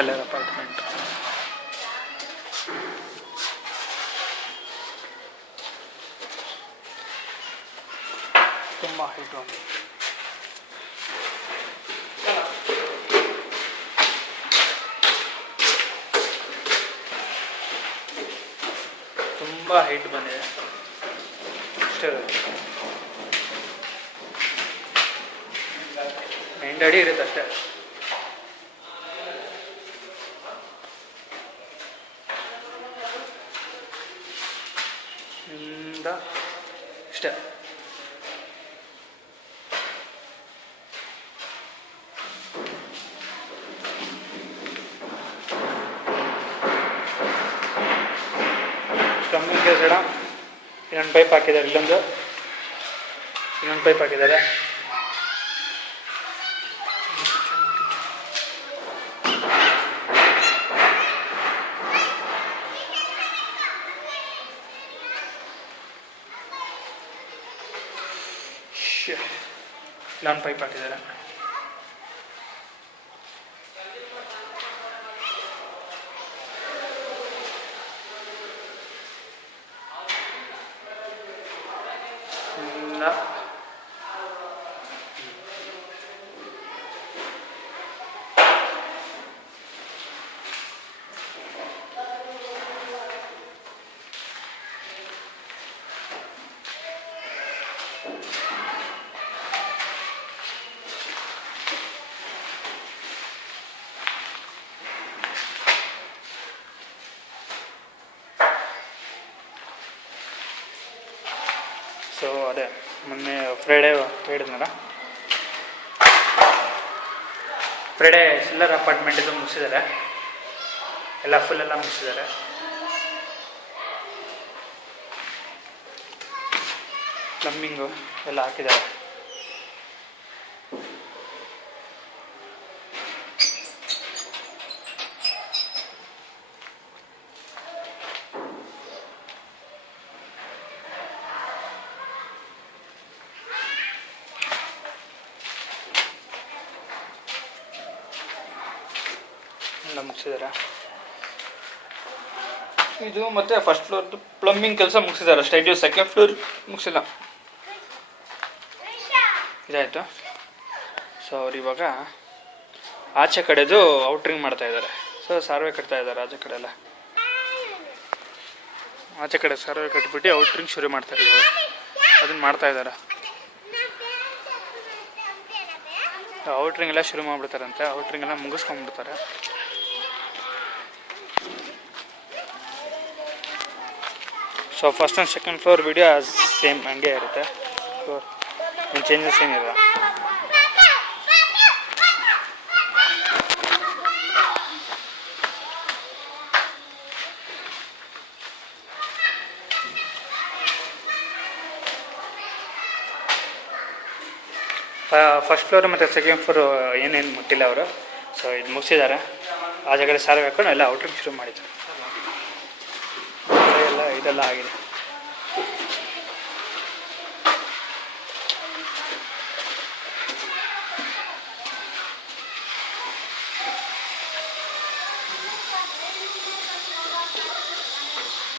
Seller apartment. ತುಂಬ height, ತುಂಬ height ಬಂದಿದೆ. ಅಷ್ಟೇ 9 ಅಡಿ ಇರುತ್ತೆ ಅಷ್ಟೇ. ಇಷ್ಟೇ. ಪ್ಲಂಬಿಂಗ್ ಕೆಲಸ ಇನ್ನೊಂದು ಪೈಪ್ ಹಾಕಿದ್ದಾರೆ, ಇನ್ನೊಂದು ಪೈಪ್ ಹಾಕಿದ್ದಾರೆ. ಇಲ್ಲೊಂದು ಪೈಪ್ ಹಾಕಿದ್ದಾರೆ. ಸೊ ಅದೇ ಮೊನ್ನೆ ಫ್ರೈಡೇ ಹೇಳಿದ್ನಲ್ಲ, ಫ್ರೈಡೇ ಸೆಲ್ಲರ್ ಅಪಾರ್ಟ್ಮೆಂಟ್ ಇದು ಮುಗಿಸಿದ್ದಾರೆ, ಎಲ್ಲ ಫುಲ್ಲೆಲ್ಲ ಮುಗಿಸಿದ್ದಾರೆ. ಪ್ಲಂಬಿಂಗು ಎಲ್ಲ ಹಾಕಿದ್ದಾರೆ. ಎಲ್ಲ ಮುಗಿಸಿದ್ದಾರೆ. ಇದು ಮತ್ತು ಫಸ್ಟ್ ಫ್ಲೋರ್ದು ಪ್ಲಂಬಿಂಗ್ ಕೆಲಸ ಮುಗಿಸಿದ್ದಾರೆ ಅಷ್ಟೇ. ಇದು ಸೆಕೆಂಡ್ ಫ್ಲೋರ್ ಮುಗಿಸಿಲ್ಲ. ಇದಾಯಿತು. ಸೊ ಅವ್ರು ಇವಾಗ ಆಚೆ ಕಡೆದು ಔಟ್ರಿಂಗ್ ಮಾಡ್ತಾಯಿದ್ದಾರೆ. ಸೊ ಸರ್ವೆ ಕಟ್ತಾ ಇದ್ದಾರೆ ಆಚೆ ಕಡೆ ಎಲ್ಲ. ಆಚೆ ಕಡೆ ಸರ್ವೆ ಕಟ್ಬಿಟ್ಟು ಔಟ್ರಿಂಗ್ ಶುರು ಮಾಡ್ತಾರೆ ಇವಾಗ. ಅದನ್ನು ಮಾಡ್ತಾಯಿದ್ದಾರೆ. ಔಟ್ರಿಂಗ್ ಎಲ್ಲ ಶುರು ಮಾಡಿಬಿಡ್ತಾರಂತೆ. ಔಟ್ರಿಂಗ್ ಎಲ್ಲ ಮುಗಿಸ್ಕೊಂಡ್ಬಿಡ್ತಾರೆ. So first and second floor video same ಹಂಗೆ ಇರುತ್ತೆ. ಸೊ ಏನು ಚೇಂಜಸ್ ಏನಿಲ್ಲ. ಫಸ್ಟ್ ಫ್ಲೋರ್ ಮತ್ತು ಸೆಕೆಂಡ್ ಫ್ಲೋರ್ ಏನೇನು ಮುಟ್ಟಿಲ್ಲ ಅವರು. ಸೊ ಇದು ಮುಗಿಸಿದ್ದಾರೆ. ಆ ಜಾಗದಲ್ಲಿ ಸಾರಿಗೆ ಹಾಕೊಂಡು ಎಲ್ಲ ಔಟ್ರಿಂಗ್ ಶುರು ಮಾಡಿದ್ದಾರೆ. ಎಲ್ಲ ಇದೆಲ್ಲ ಆಗಿದೆ.